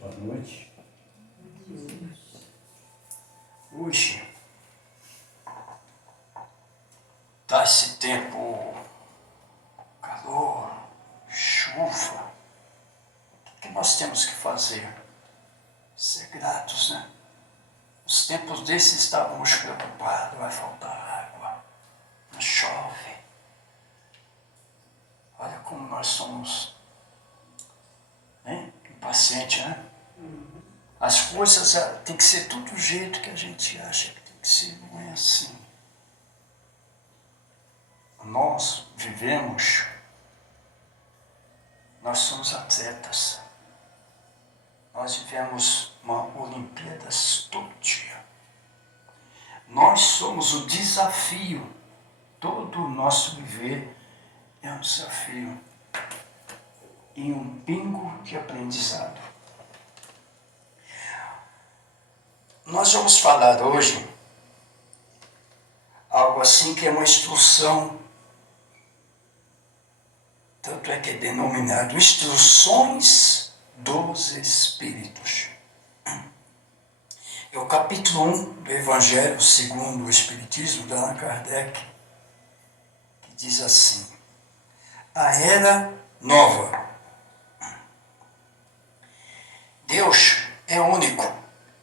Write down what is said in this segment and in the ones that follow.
Boa noite. Hoje tá esse tempo, calor, chuva. O que nós temos que fazer? Ser gratos, né? Os tempos desses estávamos preocupados, vai faltar água, não chove. Olha como nós somos impacientes, né? As coisas tem que ser tudo do jeito que a gente acha que tem que ser, não é assim. Nós vivemos, nós somos atletas. Nós vivemos uma Olimpíadas todo dia. Nós somos o desafio. Todo o nosso viver é um desafio e um pingo de aprendizado. Nós vamos falar hoje algo assim que é uma instrução, tanto é que é denominado Instruções dos Espíritos. É o capítulo 1 do Evangelho segundo o Espiritismo de Allan Kardec, que diz assim: a era nova. Deus é único.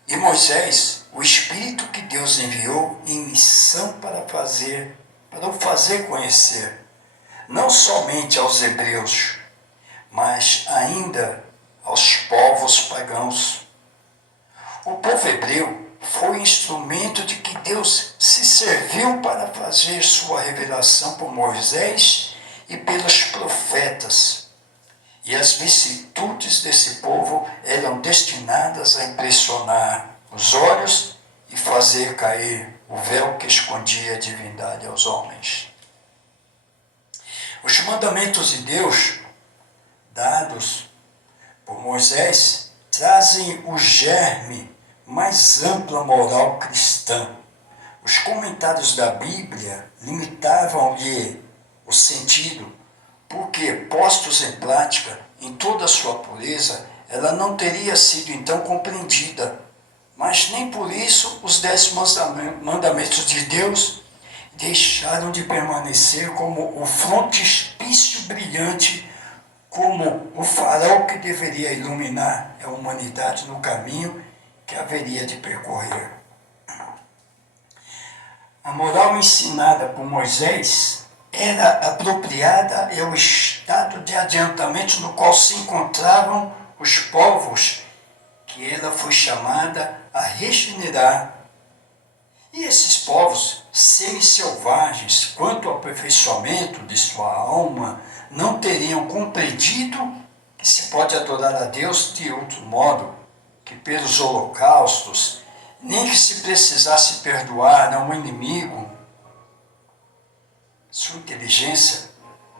E Moisés, o Espírito que Deus enviou em missão para o fazer conhecer, não somente aos hebreus, mas ainda aos povos pagãos. O povo hebreu foi instrumento de que Deus se serviu para fazer sua revelação por Moisés e pelos profetas. E as vicissitudes desse povo eram destinadas a impressionar os olhos e fazer cair o véu que escondia a divindade aos homens. Os mandamentos de Deus, dados por Moisés, trazem o germe mais ampla moral cristã. Os comentários da Bíblia limitavam-lhe o sentido, porque, postos em prática, em toda a sua pureza, ela não teria sido então compreendida. Mas nem por isso os 10 mandamentos de Deus deixaram de permanecer como o frontispício brilhante, como o farol que deveria iluminar a humanidade no caminho que haveria de percorrer. A moral ensinada por Moisés era apropriada ao estado de adiantamento no qual se encontravam os povos que ela foi chamada a regenerar. E esses povos, semi-selvagens, quanto ao aperfeiçoamento de sua alma, não teriam compreendido que se pode adorar a Deus de outro modo que pelos holocaustos, nem que se precisasse perdoar a um inimigo. Sua inteligência,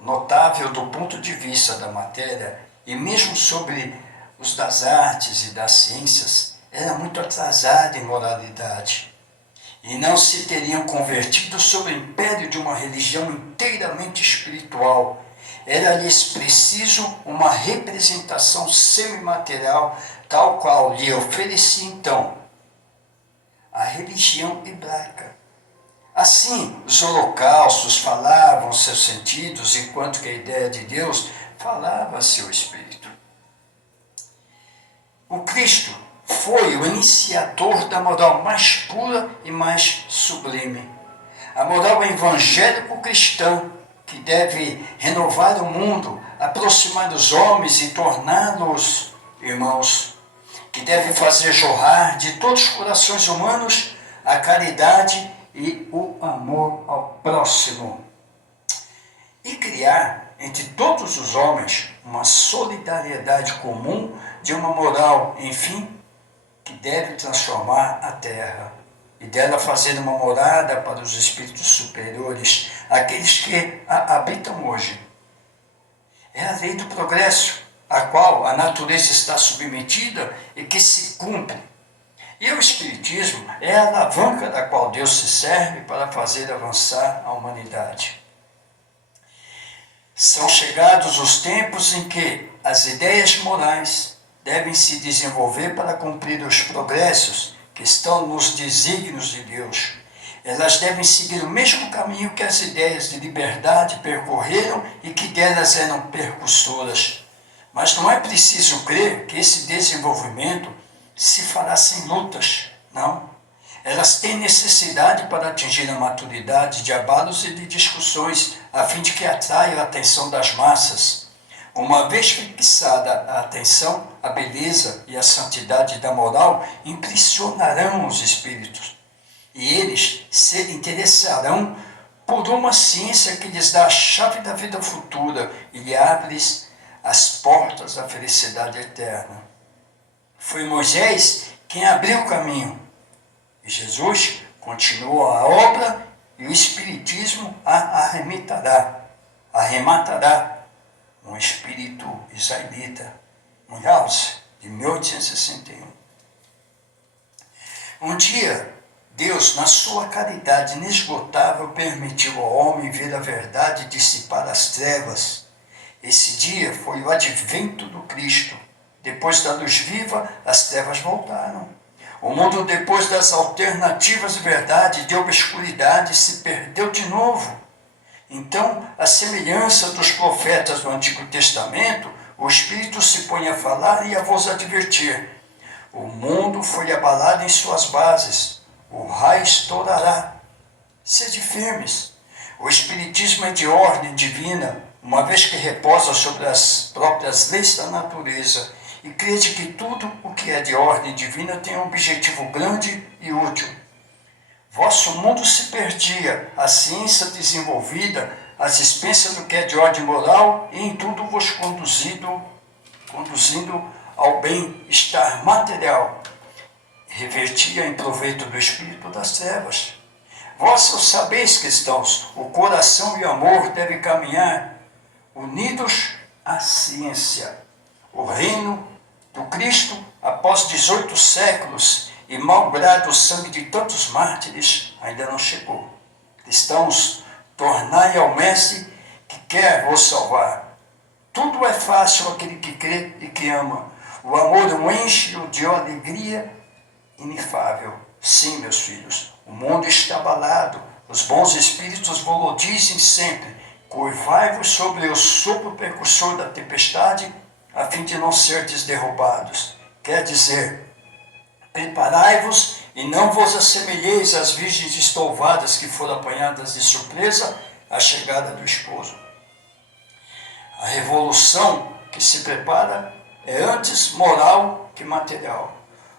notável do ponto de vista da matéria, e mesmo sobre os das artes e das ciências, era muito atrasada em moralidade. E não se teriam convertido sob o império de uma religião inteiramente espiritual. Era-lhes preciso uma representação semimaterial, tal qual lhe oferecia então a religião hebraica. Assim, os holocaustos falavam seus sentidos, enquanto que a ideia de Deus falava seu espírito. O Cristo foi o iniciador da moral mais pura e mais sublime. A moral evangélico-cristã, que deve renovar o mundo, aproximar os homens e torná-los irmãos, que deve fazer jorrar de todos os corações humanos a caridade e o amor ao próximo, e criar entre todos os homens uma solidariedade comum de uma moral, enfim, que deve transformar a terra e dela fazer uma morada para os espíritos superiores, aqueles que a habitam hoje. É a lei do progresso, a qual a natureza está submetida e que se cumpre. E o Espiritismo é a alavanca da qual Deus se serve para fazer avançar a humanidade. São chegados os tempos em que as ideias morais devem se desenvolver para cumprir os progressos que estão nos desígnios de Deus. Elas devem seguir o mesmo caminho que as ideias de liberdade percorreram e que delas eram percussoras. Mas não é preciso crer que esse desenvolvimento se fará sem lutas, não. Elas têm necessidade para atingir a maturidade de abalos e de discussões, a fim de que atraiam a atenção das massas. Uma vez fixada a atenção, a beleza e a santidade da moral impressionarão os espíritos, e eles se interessarão por uma ciência que lhes dá a chave da vida futura e lhe abre as portas da felicidade eterna. Foi Moisés quem abriu o caminho, e Jesus continuou a obra, e o Espiritismo a arrematará um espírito israelita, Mulhouse, de 1861. Um dia, Deus, na sua caridade inesgotável, permitiu ao homem ver a verdade e dissipar as trevas. Esse dia foi o advento do Cristo. Depois da luz viva, as trevas voltaram. O mundo, depois das alternativas de verdade e de obscuridade, se perdeu de novo. Então, à semelhança dos profetas do Antigo Testamento, o Espírito se põe a falar e a vos advertir. O mundo foi abalado em suas bases. O raio estourará. Sede firmes. O Espiritismo é de ordem divina, uma vez que reposa sobre as próprias leis da natureza, e crede que tudo o que é de ordem divina tem um objetivo grande e útil. Vosso mundo se perdia, a ciência desenvolvida, às expensas do que é de ordem moral, e em tudo vos conduzindo ao bem-estar material, revertia em proveito do espírito das trevas. Vós sabeis, cristãos, o coração e o amor devem caminhar unidos à ciência. O reino do Cristo, após 18 séculos, e malgrado o sangue de tantos mártires, ainda não chegou. Cristãos, tornai ao Mestre que quer vos salvar. Tudo é fácil àquele que crê e que ama. O amor o enche-o de alegria inefável. Sim, meus filhos, o mundo está abalado. Os bons espíritos vos dizem sempre: curvai-vos sobre o sopro percussor da tempestade, a fim de não serdes derrubados. Quer dizer, preparai-vos e não vos assemelheis às virgens estouvadas que foram apanhadas de surpresa à chegada do esposo. A revolução que se prepara é antes moral que material.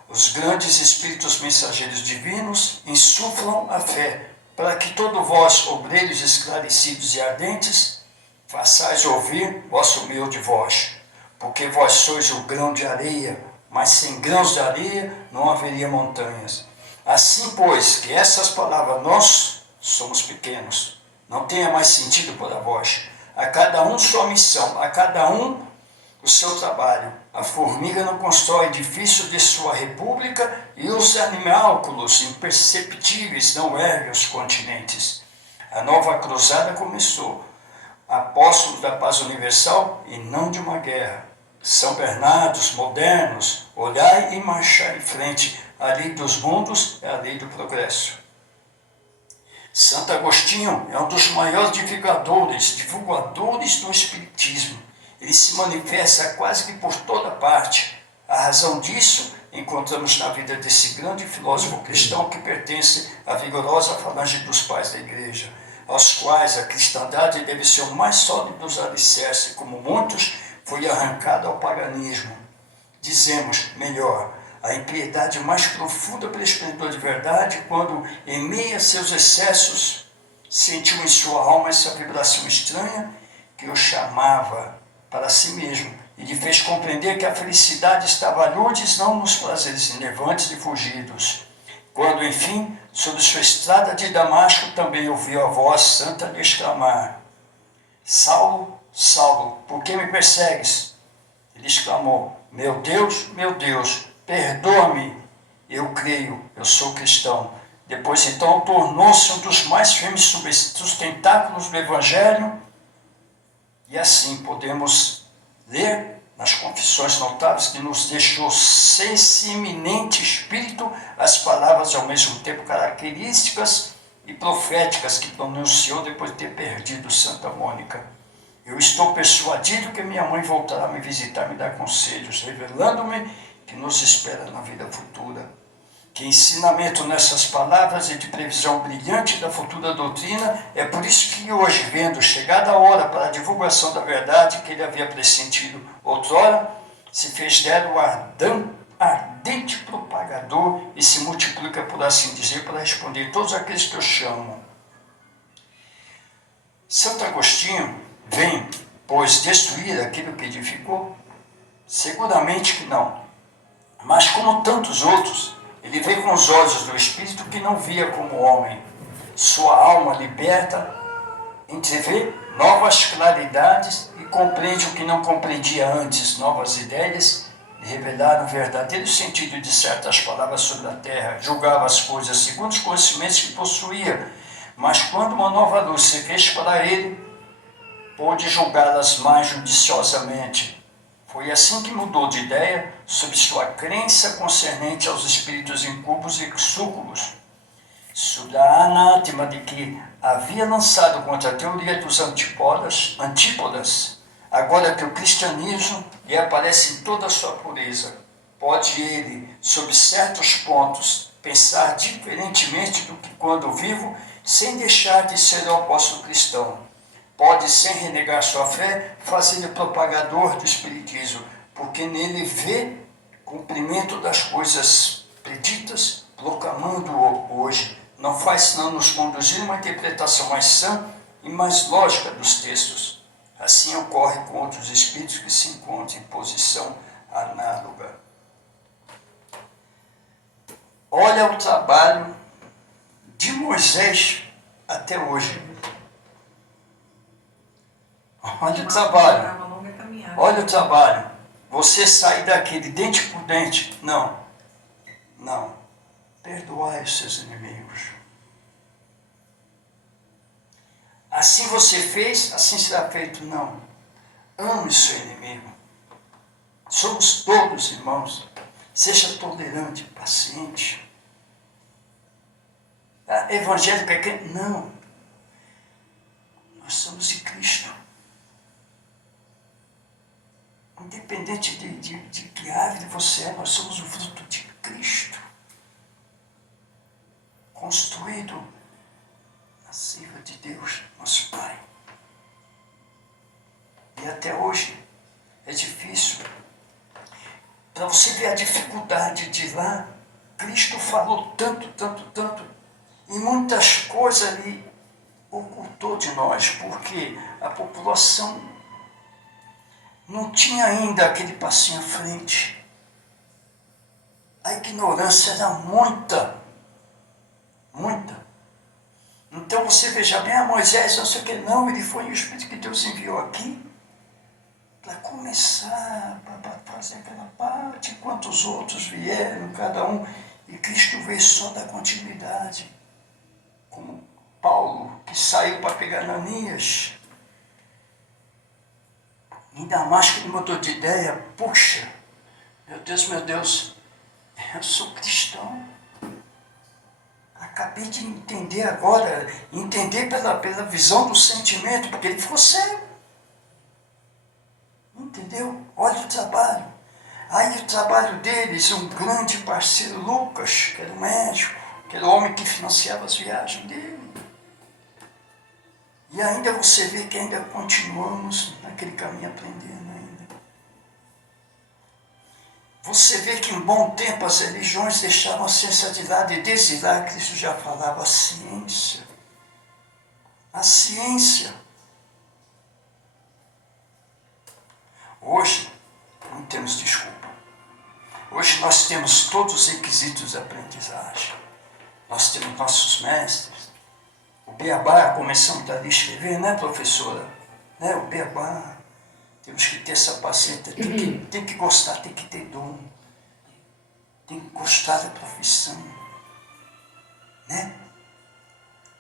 Os grandes espíritos mensageiros divinos insuflam a fé, para que todos vós, obreiros esclarecidos e ardentes, façais ouvir vossa humilde voz, porque vós sois o grão de areia, mas sem grãos de areia não haveria montanhas. Assim, pois, que essas palavras, nós somos pequenos, não tenha mais sentido para vós. A cada um sua missão, a cada um o seu trabalho. A formiga não constrói edifício de sua república, e os animálculos imperceptíveis não erguem os continentes. A nova cruzada começou. Apóstolos da paz universal e não de uma guerra. São Bernardos modernos, olhai e marchai em frente. A lei dos mundos é a lei do progresso. Santo Agostinho é um dos maiores divulgadores do Espiritismo. Ele se manifesta quase que por toda parte. A razão disso encontramos na vida desse grande filósofo cristão que pertence à vigorosa falange dos pais da Igreja, aos quais a cristandade deve ser o mais sólido dos alicerces, como muitos foi arrancado ao paganismo. Dizemos, melhor, a impiedade mais profunda pelo esplendor de verdade, quando, em meio a seus excessos, sentiu em sua alma essa vibração estranha que o chamava para si mesmo e lhe fez compreender que a felicidade estava a lures, não nos prazeres enervantes e fugidos. Quando, enfim, sobre sua estrada de Damasco, também ouviu a voz santa lhe exclamar: Saulo, Saulo, por que me persegues? Ele exclamou: meu Deus, perdoa-me, eu creio, eu sou cristão. Depois, então, tornou-se um dos mais firmes sustentáculos do Evangelho, e assim podemos ler nas Confissões Notáveis, que nos deixou sem esse eminente espírito as palavras ao mesmo tempo características e proféticas que pronunciou depois de ter perdido Santa Mônica. Eu estou persuadido que minha mãe voltará a me visitar, me dar conselhos, revelando-me que nos espera na vida futura. Que ensinamento nessas palavras e de previsão brilhante da futura doutrina. É por isso que hoje, vendo chegada a hora para a divulgação da verdade que ele havia pressentido outrora, se fez dela o ardente propagador e se multiplica, por assim dizer, para responder todos aqueles que eu chamo. Santo Agostinho vem, pois, destruir aquilo que edificou? Seguramente que não. Mas como tantos outros, ele vê com os olhos do Espírito que não via como homem. Sua alma liberta, entrevê novas claridades e compreende o que não compreendia antes. Novas ideias lhe revelaram o verdadeiro sentido de certas palavras sobre a terra. Julgava as coisas segundo os conhecimentos que possuía. Mas quando uma nova luz se fez para ele, pôde julgá-las mais judiciosamente. Foi assim que mudou de ideia sobre sua crença concernente aos espíritos incubos e súcubos, sobre a anátema de que havia lançado contra a teoria dos antípodas, agora que o cristianismo lhe aparece em toda a sua pureza. Pode ele, sob certos pontos, pensar diferentemente do que quando vivo, sem deixar de ser o apóstolo cristão. Pode, sem renegar sua fé, fazer-lhe propagador do Espiritismo, porque nele vê cumprimento das coisas preditas, proclamando-o hoje. Não faz senão nos conduzir a uma interpretação mais sã e mais lógica dos textos. Assim ocorre com outros espíritos que se encontram em posição análoga. Olha o trabalho de Moisés até hoje. Olha o trabalho. Olha o trabalho. Você sair daquele dente por dente. Não. Não. Perdoai os seus inimigos. Assim você fez, assim será feito. Não. Ame o seu inimigo. Somos todos irmãos. Seja tolerante, paciente. Evangélico é quem? Não. Nós somos de Cristo. Independente de que árvore você é, nós somos o fruto de Cristo. Construído na seiva de Deus, nosso Pai. E até hoje é difícil. Para você ver a dificuldade de lá, Cristo falou tanto, tanto, tanto, e muitas coisas ali ocultou de nós, porque a população não tinha ainda aquele passinho à frente. A ignorância era muita. Muita. Então você veja bem, Moisés, não sei o que, não, ele foi o Espírito que Deus enviou aqui para começar, para fazer aquela parte, enquanto os outros vieram, cada um, e Cristo veio só dar continuidade. Como Paulo, que saiu para pegar Ananias. Ainda mais que ele mudou de ideia. Puxa, meu Deus, eu sou cristão. Acabei de entender agora, entender pela visão do sentimento, porque ele ficou cego. Entendeu? Olha o trabalho. Aí o trabalho deles, um grande parceiro, Lucas, que era o médico, que era o homem que financiava as viagens dele. E ainda você vê que ainda continuamos naquele caminho aprendendo ainda. Você vê que em bom tempo as religiões deixavam a ciência de lado e desde lá Cristo já falava a ciência. A ciência. Hoje não temos desculpa. Hoje nós temos todos os requisitos de aprendizagem. Nós temos nossos mestres. O beabá, começamos ali a escrever, né, professora? Né, o beabá. Temos que ter essa paciência, tem que gostar, tem que ter dom. Tem que gostar da profissão. Né?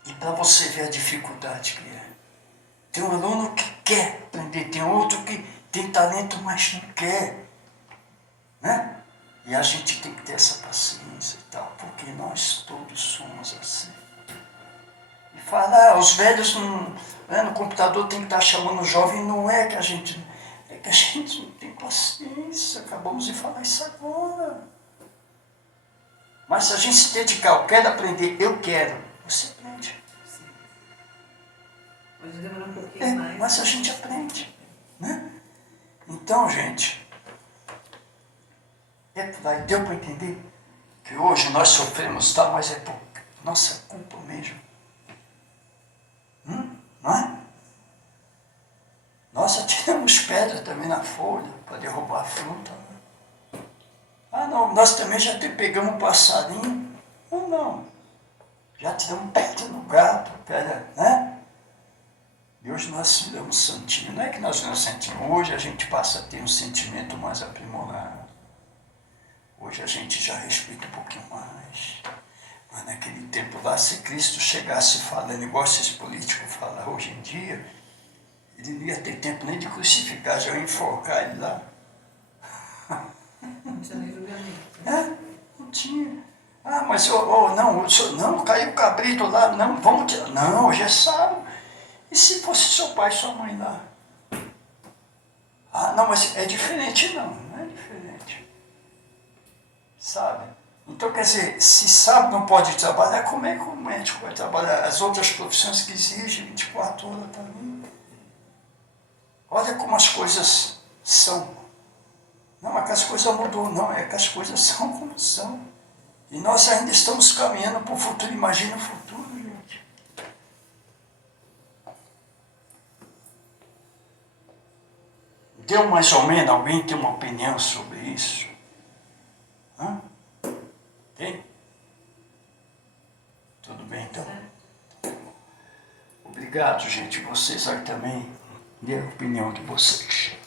E para você ver a dificuldade que é. Tem um aluno que quer aprender, tem outro que tem talento, mas não quer. Né? E a gente tem que ter essa paciência e tal, porque nós todos somos assim. E falar, os velhos no computador tem que estar chamando o jovem, não é que a gente não tem paciência, acabamos de falar isso agora. Mas se a gente se dedicar, eu quero aprender, eu quero, você aprende. Sim. Pode demorar um pouquinho mais. Mas a gente aprende. Né? Então, gente, deu para entender que hoje nós sofremos, tá, mas é por nossa culpa mesmo. Não é? Nós atiramos pedra também na folha para derrubar a fruta. Né? Ah, não, nós também já pegamos um passarinho. Ou não. Já tiramos pedra no gato, pedra, né? E hoje nós viramos santinho. Não é que nós viramos santinho. Hoje a gente passa a ter um sentimento mais aprimorado. Hoje a gente já respeita um pouquinho mais. Mas naquele tempo lá, se Cristo chegasse falando igual esses políticos falam hoje em dia, ele não ia ter tempo nem de crucificar, já ia enforcar ele lá. Não tinha nem julgamento. Não tinha. Ah, mas não, caiu o cabrito lá, não, vamos tirar. Não, hoje é sábado. E se fosse seu pai e sua mãe lá? Ah, não, mas é diferente não é diferente. Sabe? Então, quer dizer, se sábado não pode trabalhar, como é que o médico vai trabalhar? As outras profissões que exigem 24 horas também. Olha como as coisas são. Não é que as coisas mudou, não, é que as coisas são como são. E nós ainda estamos caminhando para o futuro, imagina o futuro, gente. Deu mais ou menos, alguém tem uma opinião sobre isso? Hã? Tem? Tudo bem, então? Obrigado, gente. Vocês aí também. Dê a opinião de vocês.